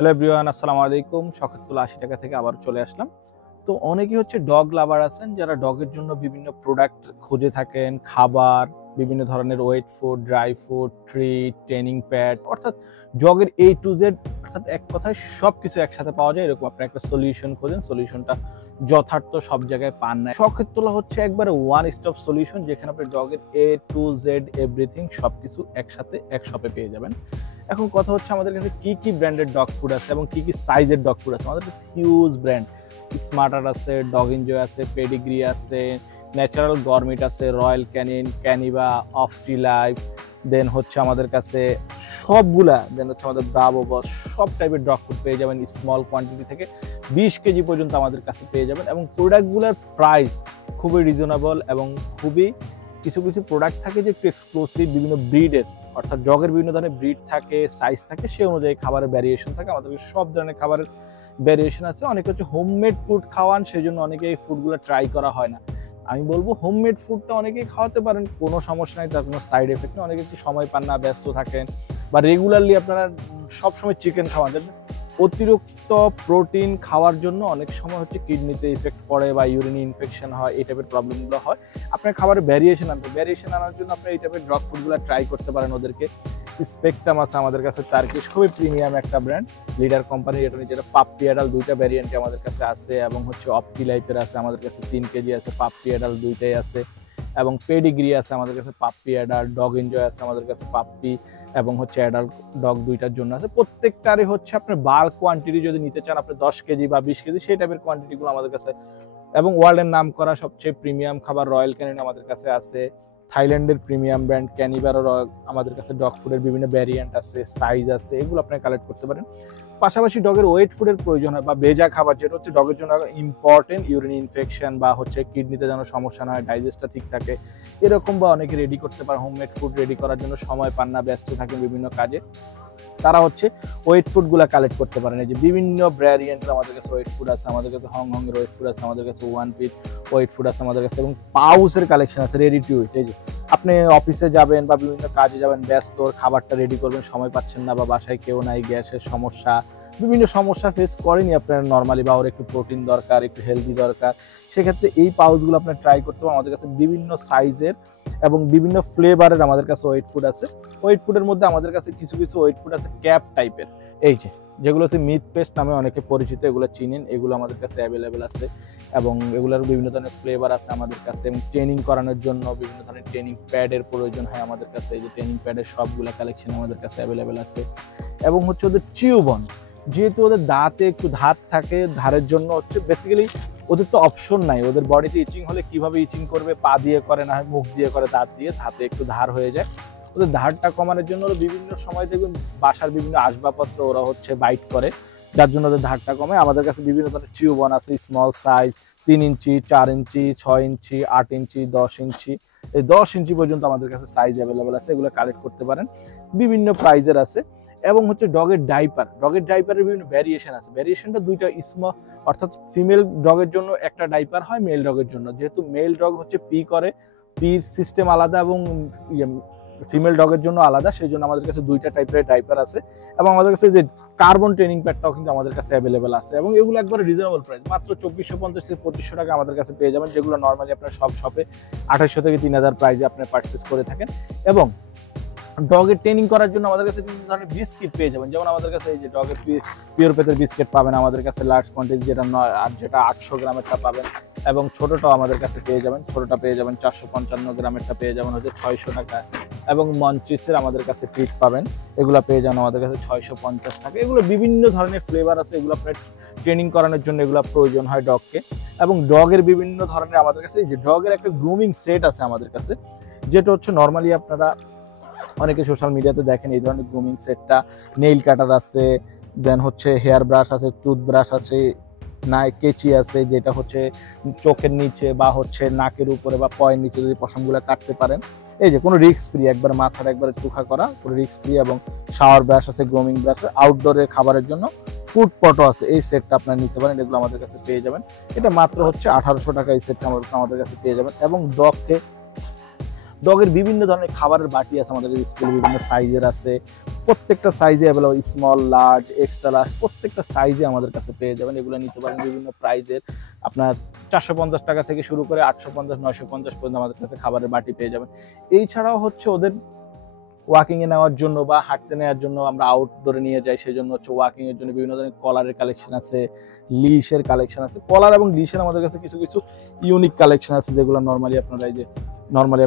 Hello everyone, আসসালামু আলাইকুম। শখেরতুল্লাহ ৮০ টাকা থেকে আবার চলে আসলাম। তো অনেকেই হচ্ছে ডগ লাভার আছেন যারা ডগের জন্য বিভিন্ন প্রোডাক্ট খুঁজে থাকেন, খাবার, বিভিন্ন ধরনের wet food, dry food, treat, training pad, অর্থাৎ ডগের A to Z, অর্থাৎ এক কথায় সবকিছু একসাথে পাওয়া যায়। এরকম আপনি একটা সলিউশন খোঁজেন, সলিউশনটা যথার্থ সব জায়গায় পান না। শখেরতুল্লাহ হচ্ছে একবারে ওয়ান স্টপ সলিউশন, যেখানে আপনি ডগের A to Z এভরিথিং সবকিছু একসাথে এক শপে পেয়ে যাবেন। এখন কথা হচ্ছে আমাদের কাছে কি কি ব্র্যান্ডের ডগ ফুড আছে এবং কি কি সাইজের ডগ ফুড আছে। আমাদের কাছে হিউজ ব্র্যান্ড, স্মার্টার আছে, ডগ এনজয় আছে, পেডিগ্রি আছে, ন্যাচারাল গরমিট আছে, রয়্যাল ক্যানিন, ক্যানিবা, অফটি লাইফ, দেন হচ্ছে আমাদের কাছে সবগুলা, দেন হচ্ছে আমাদের ব্রাভো বস, সব টাইপের ডগ ফুড পেয়ে যাবেন। স্মল কোয়ান্টিটি থেকে 20 কেজি পর্যন্ত আমাদের কাছে পেয়ে যাবেন এবং প্রোডাক্টগুলোর প্রাইস খুবই রিজনেবল এবং খুবই কিছু কিছু প্রোডাক্ট থাকে যে একটু এক্সক্লুসিভ, বিভিন্ন ব্রিডের, অর্থাৎ ডগের বিভিন্ন ধরনের ব্রিড থাকে, সাইজ থাকে, সেই অনুযায়ী খাবারের ভ্যারিয়েশন থাকে। আমাদের সব ধরনের খাবারের ভ্যারিয়েশন আছে। অনেকে হচ্ছে হোমমেড ফুড খাওয়ান, সেই জন্য অনেকে এই ফুডগুলো ট্রাই করা হয় না। আমি বলবো হোমমেড ফুডটা অনেকেই খাওয়াতে পারেন, কোনো সমস্যা নেই, তার কোনো সাইড এফেক্ট নেই। অনেকে একটু সময় পান না, ব্যস্ত থাকেন, বা রেগুলারলি আপনারা সবসময় চিকেন খাওয়ান, অতিরিক্ত প্রোটিন খাওয়ার জন্য অনেক সময় হচ্ছে কিডনিতে ইফেক্ট পড়ে বা ইউরিনি ইনফেকশন হয়, এই টাইপের প্রবলেমগুলো হয়। আপনার খাবারের ভ্যারিয়েশন আনার জন্য আপনি এই টাইপের ডগ ফুডগুলো ট্রাই করতে পারেন। ওদেরকে স্পেকট্রাম আছে আমাদের কাছে, টার্কিশ, খুবই প্রিমিয়াম একটা ব্র্যান্ড, লিডার কোম্পানির। এটা যেটা পাপ্পি অ্যাডাল দুইটা ভ্যারিয়েন্টে আমাদের কাছে আছে, এবং হচ্ছে অপটি লাইফের আছে আমাদের কাছে 3 কেজি আছে, পাপ্পি অ্যাডাল দুইটাই আছে, এবং পেডিগ্রি আছে আমাদের কাছে, পাপ্পি অ্যাডাল, ডগ এনজয় আছে আমাদের কাছে, পাপ্পি এবং হচ্ছে অ্যাডাল্ট ডগ দুইটার জন্য আছে। প্রত্যেকটারই হচ্ছে আপনার বাল্ক কোয়ান্টিটি যদি নিতে চান আপনি 10 কেজি বা 20 কেজি, সেই টাইপের কোয়ান্টিটিগুলো আমাদের কাছে। এবং ওয়ার্ল্ডের নাম করা সবচেয়ে প্রিমিয়াম খাবার রয়্যাল ক্যানিন আমাদের কাছে আছে, থাইল্যান্ডের প্রিমিয়াম ব্র্যান্ড ক্যানিবারও আমাদের কাছে ডগ ফুডের বিভিন্ন ভ্যারিয়েন্ট আছে, সাইজ আছে, এগুলো আপনি কালেক্ট করতে পারেন। পাশাপাশি ডগের ওয়েট ফুডের প্রয়োজন হয় বা ভেজা খাবার, যেটা হচ্ছে ডগের জন্য ইম্পর্টেন্ট, ইউরিন ইনফেকশন বা হচ্ছে কিডনিতে যেন সমস্যা না হয়, ডাইজেস্টটা ঠিক থাকে, এরকম বা অনেকে রেডি করতে পারে। হোমমেড ফুড রেডি করার জন্য সময় পান না, ব্যস্ত থাকেন বিভিন্ন কাজে, তারা হচ্ছে ওয়েট ফুডগুলো কালেক্ট করতে পারেন। এই যে বিভিন্ন ভ্যারিয়েন্টের আমাদের কাছে ওয়েট ফুড আছে, আমাদের কাছে হংকংয়ের ওয়েট ফুড আছে, আমাদের কাছে ওয়ান পিস ওয়েট ফুড আছে আমাদের কাছে, এবং পাউসের কালেকশন আছে রেডি টু ইট। এই যে আপনি অফিসে যাবেন বা বিভিন্ন কাজে যাবেন, ব্যস্ত, খাবারটা রেডি করবেন, সময় পাচ্ছেন না, বা বাসায় কেউ নাই, গ্যাসের সমস্যা, বিভিন্ন সমস্যা ফেস করেনি আপনার নর্মালি, বা ওর একটু প্রোটিন দরকার, একটু হেলদি দরকার, সেক্ষেত্রে এই পাউচগুলো আপনি ট্রাই করতে পারেন। আমাদের কাছে বিভিন্ন সাইজের এবং বিভিন্ন ফ্লেভারের আমাদের কাছে ওয়েট ফুড আছে। ওয়েট ফুডের মধ্যে আমাদের কাছে কিছু কিছু ওয়েট ফুড আছে ক্যাপ টাইপের, এই যে যেগুলো হচ্ছে মিট পেস্ট নামে অনেকে পরিচিত, এগুলো চিনেন, এগুলো আমাদের কাছে অ্যাভেলেবেল আছে, এবং এগুলোর বিভিন্ন ধরনের ফ্লেভার আছে আমাদের কাছে। এবং ট্রেনিং করানোর জন্য বিভিন্ন ধরনের ট্রেনিং প্যাডের প্রয়োজন হয় আমাদের কাছে, এই যে ট্রেনিং প্যাডের সবগুলো কালেকশন আমাদের কাছে অ্যাভেলেবেল আছে। এবং হচ্ছে ওদের চিউবন, যেহেতু ওদের দাঁতে একটু ধার থাকে, ধারের জন্য হচ্ছে বেসিক্যালি ওদের তো অপশন নাই, ওদের বডিতে ইচিং হলে কিভাবে ইচিং করবে, পা দিয়ে করে না হয় মুখ দিয়ে করে, দাঁত দিয়ে, ধাতে একটু ধার হয়ে যায়। ওদের ধারটা কমানোর জন্য বিভিন্ন সময় দেখবেন বাসার বিভিন্ন আসবাবপত্র ওরা হচ্ছে বাইট করে, যার জন্য ওদের ধারটা কমে। আমাদের কাছে বিভিন্ন ধরনের চিউবন আছে, স্মল সাইজ 3 ইঞ্চি, 4 ইঞ্চি, 6 ইঞ্চি, 8 ইঞ্চি, 10 ইঞ্চি, এই 10 ইঞ্চি পর্যন্ত আমাদের কাছে সাইজ অ্যাভেলেবেল আছে, এগুলো কালেক্ট করতে পারেন। বিভিন্ন প্রাইজের আছে। এবং হচ্ছে ডগের ডাইপারের বিভিন্ন ভ্যারিয়েশন আছে। ভ্যারিয়েশনটা দুইটা, অর্থাৎ ফিমেল ডগের জন্য একটা ডাইপার হয়, মেল ডগের জন্য। যেহেতু মেল ডগ হচ্ছে পি করে, পির সিস্টেম আলাদা, এবং ফিমেল ডগের জন্য আলাদা, সেই জন্য আমাদের কাছে দুইটা টাইপের ডাইপার আছে। এবং আমাদের কাছে যে কার্বন ট্রেনিং প্যাডটাও কিন্তু আমাদের কাছে অ্যাভেলেবেল আছে, এবং এগুলো একবারে রিজনেবল প্রাইস, মাত্র 2450 থেকে 2500 টাকা আমাদের কাছে পেয়ে যাবেন, যেগুলো নর্মালি আপনার সব শপে 2800 থেকে 3000 প্রাইসে আপনি পারচেস করে থাকেন। এবং ডগের ট্রেনিং করার জন্য আমাদের কাছে বিভিন্ন ধরনের বিস্কিট পেয়ে যাবেন, যেমন আমাদের কাছে এই যে ডগের পিওর পেতের বিস্কিট পাবেন আমাদের কাছে, লার্জ কোয়ান্টিটি, যেটা 800 গ্রামেরটা পাবেন, এবং ছোটটাও আমাদের কাছে পেয়ে যাবেন। ছোটটা পেয়ে যাবেন 455 গ্রামেরটা পেয়ে যাবেন হচ্ছে 600 টাকা। এবং মনচিসের আমাদের কাছে ট্রিট পাবেন, এগুলো পেয়ে যান আমাদের কাছে 650 টাকা। এগুলো বিভিন্ন ধরনের ফ্লেভার আছে, এগুলো আপনার ট্রেনিং করানোর জন্য এগুলো প্রয়োজন হয় ডগকে। এবং ডগের বিভিন্ন ধরনের আমাদের কাছে, এই যে ডগের একটা গ্রুমিং সেট আছে আমাদের কাছে, যেটা হচ্ছে নর্মালি আপনারা অনেকে সোশ্যাল মিডিয়াতে দেখেন এই ধরনের গ্রুমিং সেটটা। নেইল কাটার আছে, দেন হচ্ছে হেয়ার ব্রাশ আছে, টুথব্রাশ আছে, না কেচি আছে, যেটা হচ্ছে চোখের নিচে বা হচ্ছে নাকের উপরে বা পয়ের নিচে যদি পশমগুলো কাটতে পারেন, এই যে কোনো রিস্ক ফ্রি, একবার মাথাটা একবার চোখা করা, কোনো রিস্ক ফ্রি। এবং শাওয়ার ব্রাশ আছে, গ্রুমিং ব্রাশ, আউটডোরে খাবারের জন্য ফুড পটও আছে, এই সেটটা আপনারা নিতে পারেন, এগুলো আমাদের কাছে পেয়ে যাবেন। এটা মাত্র হচ্ছে 1800 টাকা, এই সেটটা আমাদের কাছে পেয়ে যাবেন। এবং ডগকে ডগের বিভিন্ন ধরনের খাবারের বাটি আছে আমাদের স্কুলে, বিভিন্ন সাইজের আছে, প্রত্যেকটা সাইজে available, small, large, extra large, প্রত্যেকটা সাইজে আমাদের কাছে পেয়ে যাবেন। এগুলো নিতে পারেন বিভিন্ন প্রাইজের, আপনার 450 টাকা থেকে শুরু করে 850, 950 পর্যন্ত আমাদের কাছে খাবারের বাটি পেয়ে যাবেন। এই ছাড়াও হচ্ছে ওদের ওয়াকিং এ নেওয়ার জন্য বা হাঁটতে নেওয়ার জন্য আমরা আউটডোরে নিয়ে যাই, সেজন্য হচ্ছে ওয়াকিং এর জন্য বিভিন্ন ধরনের কলারের কালেকশন আছে, লিশের কালেকশন আছে। কলার এবং লিশের আমাদের কাছে কিছু কিছু ইউনিক কালেকশন আছে, যেগুলো নর্মালি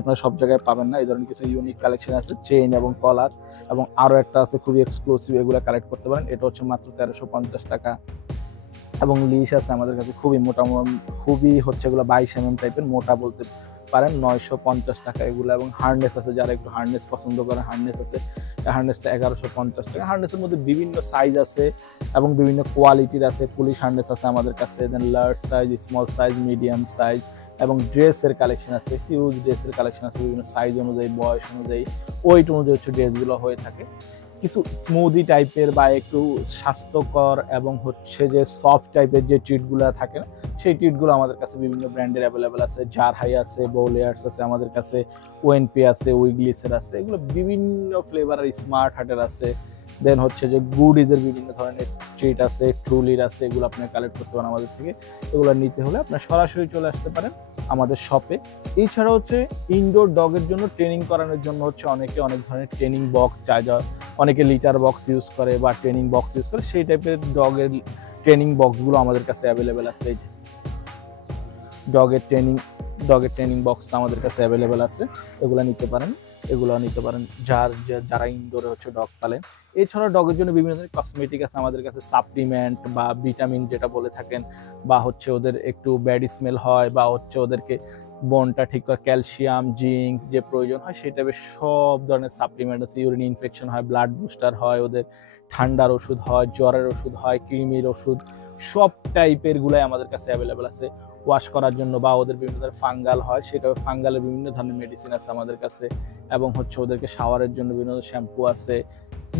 আপনারা সব জায়গায় পাবেন না। এই ধরনের কিছু ইউনিক কালেকশন আছে, চেইন এবং কলার, এবং আরো একটা আছে খুবই এক্সক্লুসিভ, এগুলো কালেক্ট করতে পারেন। এটা হচ্ছে মাত্র 1350 টাকা। এবং লিশ আছে আমাদের কাছে খুবই মোটা, খুবই হচ্ছে এগুলো 22 টাইপের মোটা বলতে পারেন, 950 টাকা এগুলো। এবং হার্নেস আছে, যারা একটু হার্নেস পছন্দ করে, হার্নেস আছে, হার্নেসটা 1150 টাকা। হার্নেসের মধ্যে বিভিন্ন সাইজ আছে এবং বিভিন্ন কোয়ালিটির আছে। পুলিশ হার্নেস আছে আমাদের কাছে, then large size, small size, medium size, এবং ড্রেসের কালেকশন আছে, হিউজ ড্রেসের কালেকশন আছে, বিভিন্ন সাইজ অনুযায়ী, বয়স অনুযায়ী, ওয়েট অনুযায়ী হচ্ছে ড্রেসগুলো হয়ে থাকে। কিছু স্মুদি টাইপের বা একটু স্বাস্থ্যকর এবং হচ্ছে যে সফট টাইপের যে ট্রিটগুলো থাকে, সেই ট্রিটগুলো আমাদের কাছে বিভিন্ন ব্র্যান্ডের অ্যাভেলেবেল আছে। জার হাই আছে, বোলেয়ার্স আছে আমাদের কাছে, ওএনপি আছে, উইগলিসের আছে, এগুলো বিভিন্ন ফ্লেভারের, স্মার্ট হার্টের আছে। দেন হচ্ছে যে গুডিজের বিভিন্ন ধরনের ট্রিট আছে, ট্রুলির আছে, এগুলো আপনি কালেক্ট করতে পারেন আমাদের থেকে। এগুলো নিতে হলে আপনার সরাসরি চলে আসতে পারেন আমাদের শপে। এছাড়া হচ্ছে ইনডোর ডগের জন্য ট্রেনিং করানোর জন্য হচ্ছে অনেকে অনেক ধরনের ট্রেনিং বক্স চায়, অনেকে লিটার বক্স ইউজ করে বা ট্রেনিং বক্স ইউজ করে, সেই টাইপের ডগের ট্রেনিং বক্সগুলো আমাদের কাছে অ্যাভেলেবেল আছে। এই যে ডগের ট্রেনিং বক্সটা আমাদের কাছে অ্যাভেলেবেল আছে, এগুলো নিতে পারেন। যারা ইনডোরে হচ্ছে ডগ পালেন। এছাড়া ডগের জন্য বিভিন্ন ধরনের কসমেটিক আছে আমাদের কাছে, সাপ্লিমেন্ট বা ভিটামিন যেটা বলে থাকেন, বা হচ্ছে ওদের একটু ব্যাড স্মেল হয় বা হচ্ছে ওদেরকে বনটা ঠিক করে ক্যালসিয়াম, জিঙ্ক যে প্রয়োজন হয়, সেই টাইপের সব ধরনের সাপ্লিমেন্ট আছে। ইউরিন ইনফেকশন হয়, ব্লাড বুস্টার হয়, ওদের ঠান্ডার ওষুধ হয়, জ্বরের ওষুধ হয়, কৃমির ওষুধ, সব টাইপের গুলাই আমাদের কাছে অ্যাভেলেবেল আছে। ওয়াশ করার জন্য বা ওদের বিভিন্ন ধরনের ফাঙ্গাল হয়, সেটা ফাঙ্গালের বিভিন্ন ধরনের মেডিসিন আছে আমাদের কাছে। এবং হচ্ছে ওদেরকে শাওয়ারের জন্য বিভিন্ন শ্যাম্পু আছে,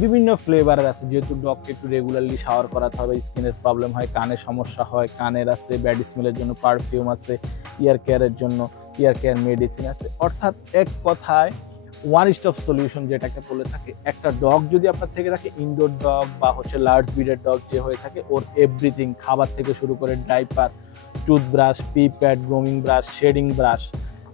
বিভিন্ন ফ্লেভারের আছে। যেহেতু ডগকে একটু রেগুলারলি শাওয়ার করাতে হবে, স্কিনের প্রবলেম হয়, কানের সমস্যা হয়, কানের আছে, ব্যাড স্মেলের জন্য পারফিউম আছে, ইয়ার কেয়ারের জন্য ইয়ার কেয়ার মেডিসিন আছে। অর্থাৎ এক কথায় ওয়ান স্টপ সলিউশন যেটাকে বলে থাকে। একটা ডগ যদি আপনার থেকে থাকে, ইনডোর ডগ বা হচ্ছে লার্জ ব্রিডের ডগ যে হয়ে থাকে, ওর এভরিথিং, খাবার থেকে শুরু করে diaper, toothbrush, pee pad, grooming brush, shedding brush,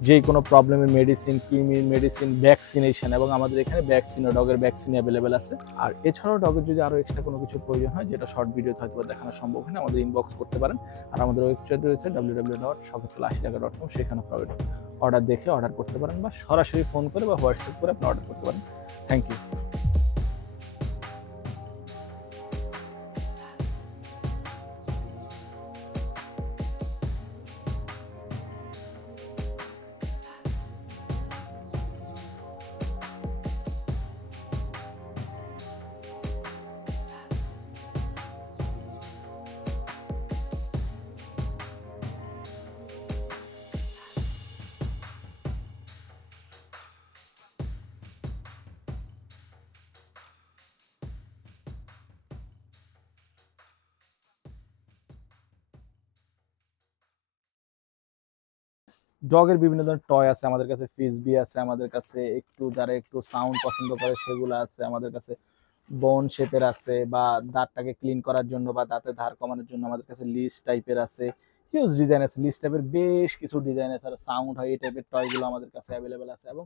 যে কোনো প্রবলেমের মেডিসিন, কৃমির মেডিসিন, ভ্যাকসিনেশন, এবং আমাদের এখানে ভ্যাকসিনও, ডগের ভ্যাকসিন অ্যাভেলেবেল আছে। আর এছাড়াও ডগের যদি আরও এক্সট্রা কোনো কিছু প্রয়োজন হয়, যেটা শর্ট ভিডিওতে হয়তো দেখানো সম্ভব হয় না, আমাদের ইনবক্স করতে পারেন। আর আমাদের ওয়েবসাইট রয়েছে www.shokatullah80টাকা.com, সেখানে অর্ডার দেখে অর্ডার করতে পারেন, বা সরাসরি ফোন করে বা হোয়াটসঅ্যাপ করে আপনি অর্ডার করতে পারেন। Thank you. ডগের বিভিন্ন ধরনের টয় আছে আমাদের কাছে, ফ্রিসবি আছে আমাদের কাছে, একটু যারা একটু সাউন্ড পছন্দ করে সেগুলো আছে আমাদের কাছে, বোন শেপের আছে, বা দাঁতটাকে ক্লিন করার জন্য বা দাঁতে ধার কমানোর জন্য আমাদের কাছে লিস টাইপের আছে, হিউজ ডিজাইন আছে, লিস টাইপের বেশ কিছু ডিজাইন আছে। আর সাউন্ড হয় এই টাইপের টয়গুলো আমাদের কাছে অ্যাভেলেবেল আছে। এবং